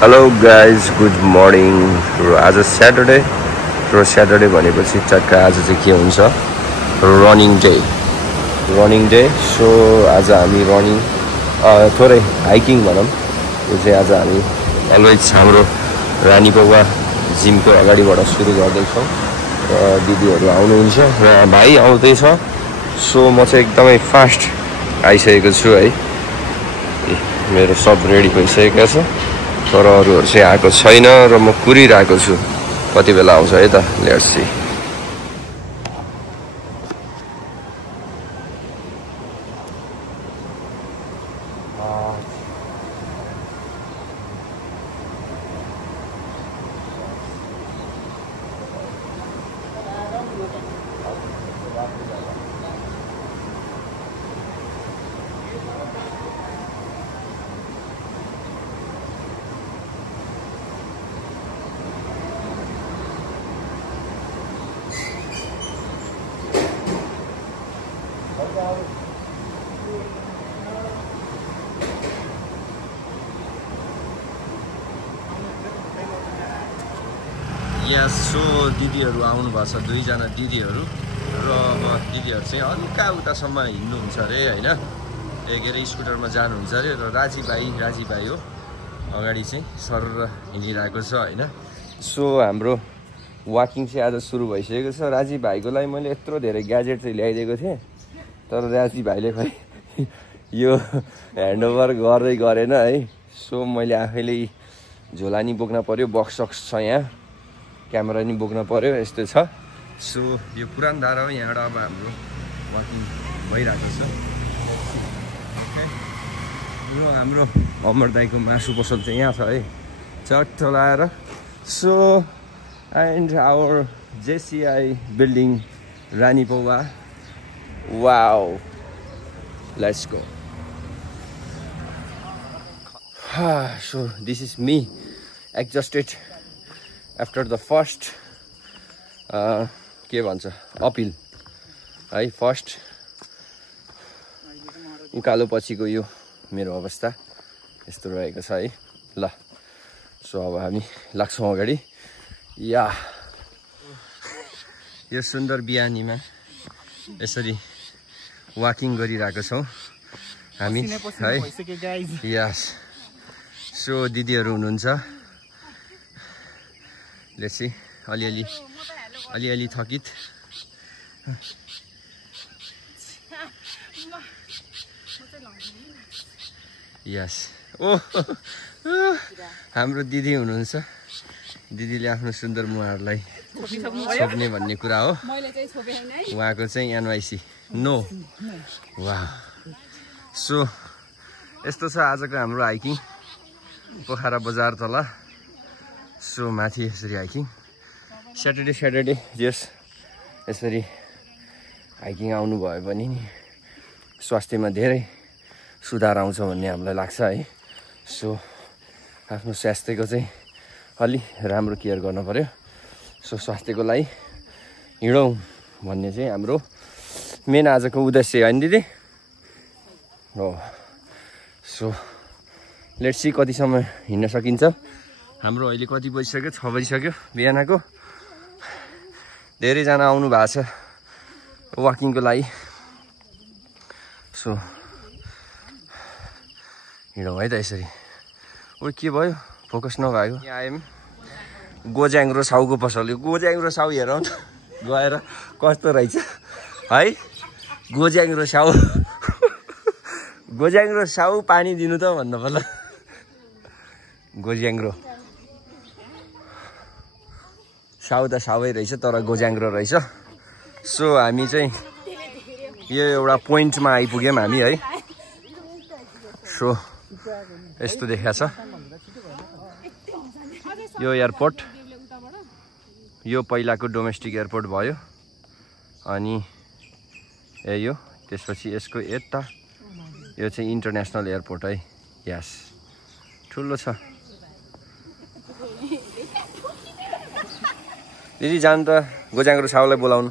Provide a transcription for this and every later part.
Hello guys good morning. आज Saturday र Saturday भनेपछि चक्क आज चाहिँ के हुन्छ रनिङ डे। सो आज हामी रनिङ थोरै हाइकिङ भनौँ। यो चाहिँ आज हामी अलवेज हाम्रो रानी पौवा जिमको अगाडिबाट सुरु गर्दैछौँ र दिदीहरू आउनुहुन्छ र भाइ आउँदैछ। सो म चाहिँ एकदमै फास्ट आइसकेको छु है। मेरो सब रेडी भइसकेको छ तर अरूहरू चाहिँ आएको छैन र म कुरिरहेको छु। कति बेला आउँछ है त, लेट्स सी। यस, सो दिदीहरू आउनु भएको छ, दुईजना दिदीहरू र अब दिदीहरू चाहिँ हल्का उतासम्म हिँड्नुहुन्छ अरे होइन, के अरे स्कुटरमा जानुहुन्छ अरे। र राजी भाइ हो अगाडि चाहिँ सर हिँडिरहेको छ होइन। सो हाम्रो वाकिङ चाहिँ आज सुरु भइसकेको छ। राजी भाइको लागि मैले यत्रो धेरै ग्याजेट चाहिँ ल्याइदिएको थिएँ तर राजी भाइले खै यो ह्यान्डओभर गर्दै गरेन है। सो मैले आफैले झोला नि बोक्न पर्यो, बक्स छ यहाँ, क्यामेरा नि बोक्न पर्यो, यस्तो छ। सो यो पुरानो धारा हो, यहाँबाट अब हाम्रो वाकिङ भइरहेको छ। र हाम्रो अमर दाईको मासु पसल चाहिँ यहाँ छ है, चट्ट लाएर। सो एन्ड आवर जेसिआई बिल्डिङ रानी पौवा। Wow, let's go. So this is me exhausted after the first के भन्छ अपिल है। फर्स्ट उकालो पछिको यो मेरो अवस्था यस्तो रहेको छ है। ल सो अब हामी लाग्छौँ अगाडि। या यो सुन्दर बिहानीमा यसरी वाकिङ गरिरहेको छौँ हामी है। यस, सो दिदीहरू हुनुहुन्छ, लेट्स सी, अलिअलि थकित। यस, ओ हाम्रो दिदी हुनुहुन्छ। दिदीले आफ्नो सुन्दर मुहारलाई छोप्ने भन्ने कुरा हो। उहाँको चाहिँ एनवाइसी नो। वाह, सो यस्तो छ आजको हाम्रो हाइकिङ। पोखरा बजार तल, सो माथि यसरी हाइकिङ। स्याटरडे जस यसरी हाइकिङ आउनुभयो भने नि स्वास्थ्यमा धेरै सुधार आउँछ भन्ने हामीलाई लाग्छ है। सो आफ्नो स्वास्थ्यको चाहिँ अलि राम्रो केयर गर्नु पर्यो। सो स्वास्थ्यको लागि हिँडौँ भन्ने चाहिँ हाम्रो मेन आजको उद्देश्य होइन दिदी हो। सो लेट्स सी कतिसम्म हिँड्न सकिन्छ। हाम्रो अहिले कति बजिसक्यो, 6 बजिसक्यो बिहानको। धेरैजना आउनु भएको छ वाकिङको लागि। सो हिँडौँ है त यसरी। ओ के भयो, फोकस नभएको। यहाँ आयौँ गोज्याङ्ग्रो साउको पसल। यो गोज्याङ्ग्रो साउ हेरौँ त गएर कस्तो रहेछ है। गोज्याङ्ग्रो साउ पानी दिनु त भन्नु पर्ला। गोज्याङ्ग्रो साउ त साउै रहेछ तर गोज्याङ्ग्रो रहेछ। सो हामी चाहिँ यो एउटा पोइन्टमा आइपुग्यौँ हामी है। सो यस्तो देखा छ यो एयरपोर्ट। यो पहिलाको डोमेस्टिक एयरपोर्ट भयो अनि यो त्यसपछि यसको यता यो चाहिँ इन्टरनेसनल एयरपोर्ट है। यस, ठुलो छ। दिदी जानु त गोज्याङ्ग्रो साउलाई बोलाउनु।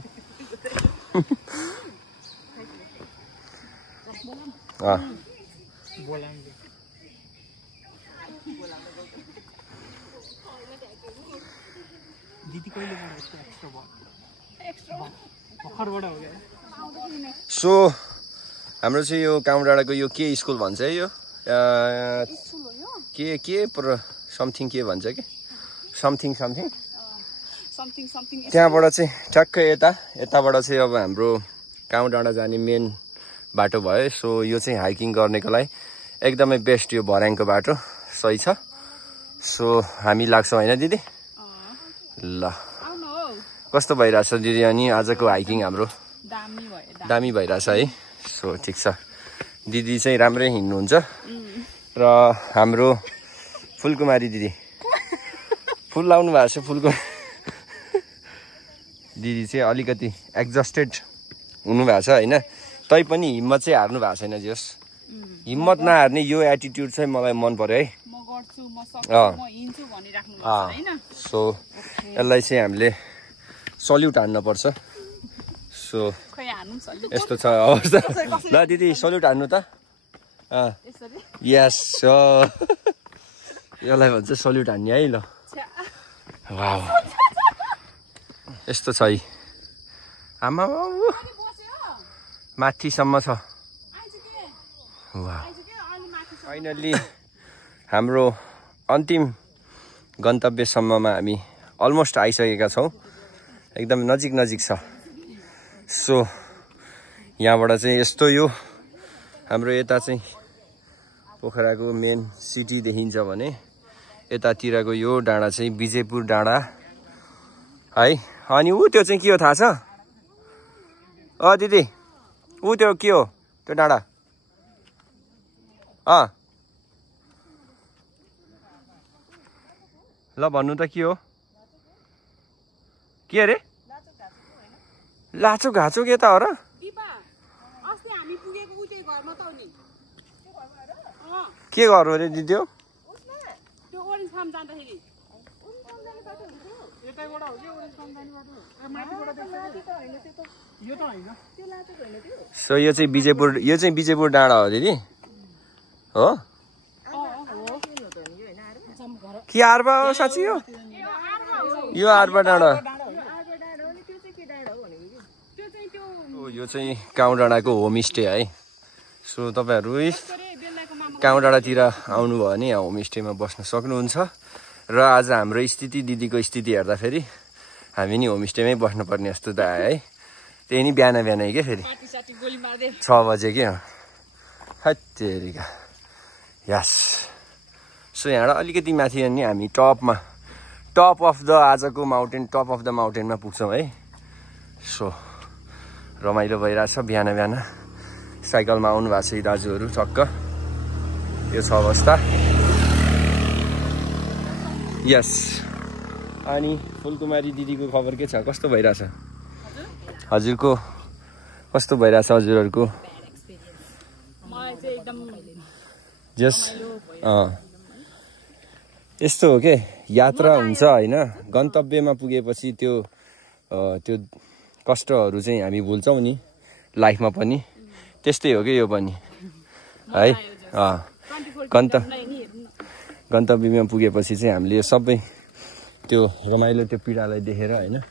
सो हाम्रो चाहिँ यो काउँ डाँडाको यो के स्कुल भन्छ है यो के समथिङ के भन्छ कि समथिङ त्यहाँबाट चाहिँ ठ्याक्कै यताबाट चाहिँ अब हाम्रो काउँ डाँडा जाने मेन बाटो भयो। सो यो चाहिँ हाइकिङ गर्नेको लागि एकदमै बेस्ट यो भर्याङको बाटो सही छ। सो हामी लाग्छौँ होइन दिदी? ल कस्तो भइरहेछ दिदी अनि आजको हाइकिङ हाम्रो? दामी भइरहेछ है। सो ठिक छ, दिदी चाहिँ राम्रै हिँड्नुहुन्छ र हाम्रो फुलकुमारी दिदी फुल लाउनु भएको छ। फुलको दिदी चाहिँ अलिकति एक्जस्टेड हुनुभएको छ होइन, तैपनि हिम्मत चाहिँ हार्नु भएको छैन। जस हिम्मत नहार्ने यो एटिट्युड चाहिँ मलाई मन पर्यो है। सो यसलाई चाहिँ हामीले सल्युट हान्नुपर्छ। सो यस्तो छ अवस्था। ल दिदी सल्युट हान्नु त। यस यसलाई भन्छ सल्युट हान्ने है। ल वाउ यस्तो छ है। आमा माथिसम्म छ। वाउ फाइनल्ली हाम्रो अन्तिम गन्तव्यसम्ममा हामी अलमोस्ट आइसकेका छौँ। एकदम नजिक छ। सो यहाँबाट चाहिँ यस्तो यो हाम्रो यता चाहिँ पोखराको मेन सिटी देखिन्छ भने यतातिरको यो डाँडा चाहिँ विजयपुर डाँडा है। अनि ऊ त्यो चाहिँ के हो थाहा छ? दिदी ऊ त्यो के हो त्यो डाँडा? ल भन्नु त के हो? के अरे? लाचो घाचो के त हो र? के गर्नु अरे दिदी? सो यो चाहिँ विजयपुर डाँडा हो दिदी हो कि आर्बा हो साँच्ची? यो आर्बा डाँडा। यो चाहिँ काउँ डाँडाको होमस्टे है। सो तपाईँहरू काउँ डाँडातिर आउनुभयो भने यहाँ होमस्टेमा बस्न सक्नुहुन्छ। र आज हाम्रो स्थिति दिदीको स्थिति हेर्दाखेरि हामी नि होमस्टेमै बस्नुपर्ने जस्तो त आयो है। त्यही नि बिहान क्या फेरि 6 बजे के हत्तेरिका यस। सो यहाँबाट अलिकति माथि अनि हामी टप अफ द आजको टप अफ द माउन्टेनमा पुग्छौँ है। सो रमाइलो भइरहेछ। बिहान साइकलमा आउनु भएको छ दाजुहरू टक्क। यो छ अवस्था। यस। अनि फुलकुमारी दिदीको खबर के छ? कस्तो भइरहेछ हजुरको? कस्तो भइरहेछ हजुरहरूको? यस्तो हो के यात्रा हुन्छ होइन। गन्तव्यमा पुगेपछि त्यो कष्टहरू चाहिँ हामी भुल्छौँ नि लाइफमा पनि। त्यस्तै हो कि यो पनि है। गन्तव्यमा पुगेपछि चाहिँ हामीले यो सबै त्यो रमाइलो त्यो पीडालाई देखेर होइन।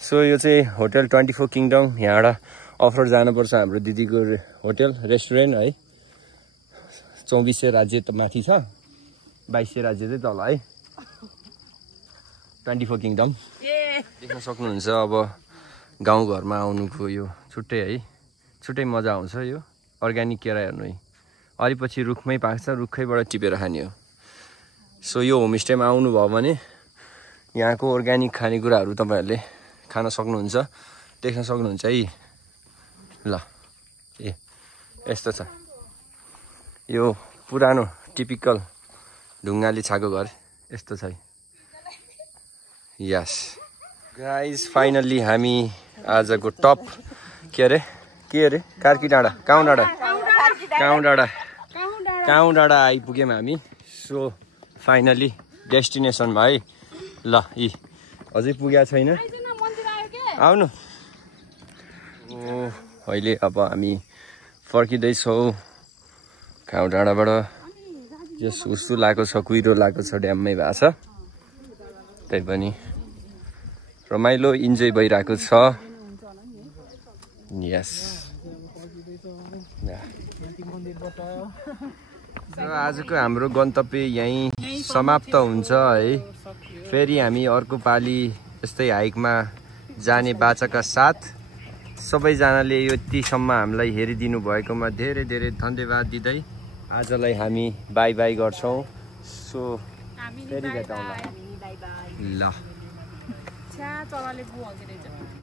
सो यो चाहिँ होटल 24 किङडम। यहाँबाट अफरोड जानुपर्छ हाम्रो दिदीको होटल रेस्टुरेन्ट है। 2400 राज्य त माथि छ, 2200 राज्य चाहिँ तल है। 24 किङडम देख्न सक्नुहुन्छ। अब गाउँघरमा आउनुको यो छुट्टै है, छुट्टै मजा आउँछ। यो अर्ग्यानिक केरा हेर्नु है, अलिपछि रुखमै पाक्छ, रुखैबाट टिपेर खाने हो। सो यो होमस्टेमा आउनुभयो भने यहाँको अर्ग्यानिक खानेकुराहरू तपाईँहरूले खान सक्नुहुन्छ, देख्न सक्नुहुन्छ है। ल यस्तो छ यो पुरानो टिपिकल ढुङ्गाले छाएको घर यस्तो छ है। यस गाइज फाइनल्ली हामी आजको टप के अरे कार्की डाँडा काउँ डाँडा आइपुग्यौँ हामी। सो फाइनल्ली डेस्टिनेसनमा है। ल अझै पुगेको छैन, आउनु। अहिले अब हामी फर्किँदैछौँ काउँ डाँडाबाट। जस उस्तो लागेको छ, कुहिरो लागेको छ, ड्याममै भएको छ। त्यही पनि रमाइलो इन्जोय भइरहेको छ। यस आजको हाम्रो गन्तव्य यहीँ समाप्त हुन्छ है। फेरि हामी अर्को पालि यस्तै हाइकमा जाने बाचाका साथ सबैजनाले यतिसम्म हामीलाई हेरिदिनु भएकोमा धेरै धेरै धन्यवाद दिँदै आजलाई हामी बाई बाई गर्छौँ। सो फेरि भेटौँला ल।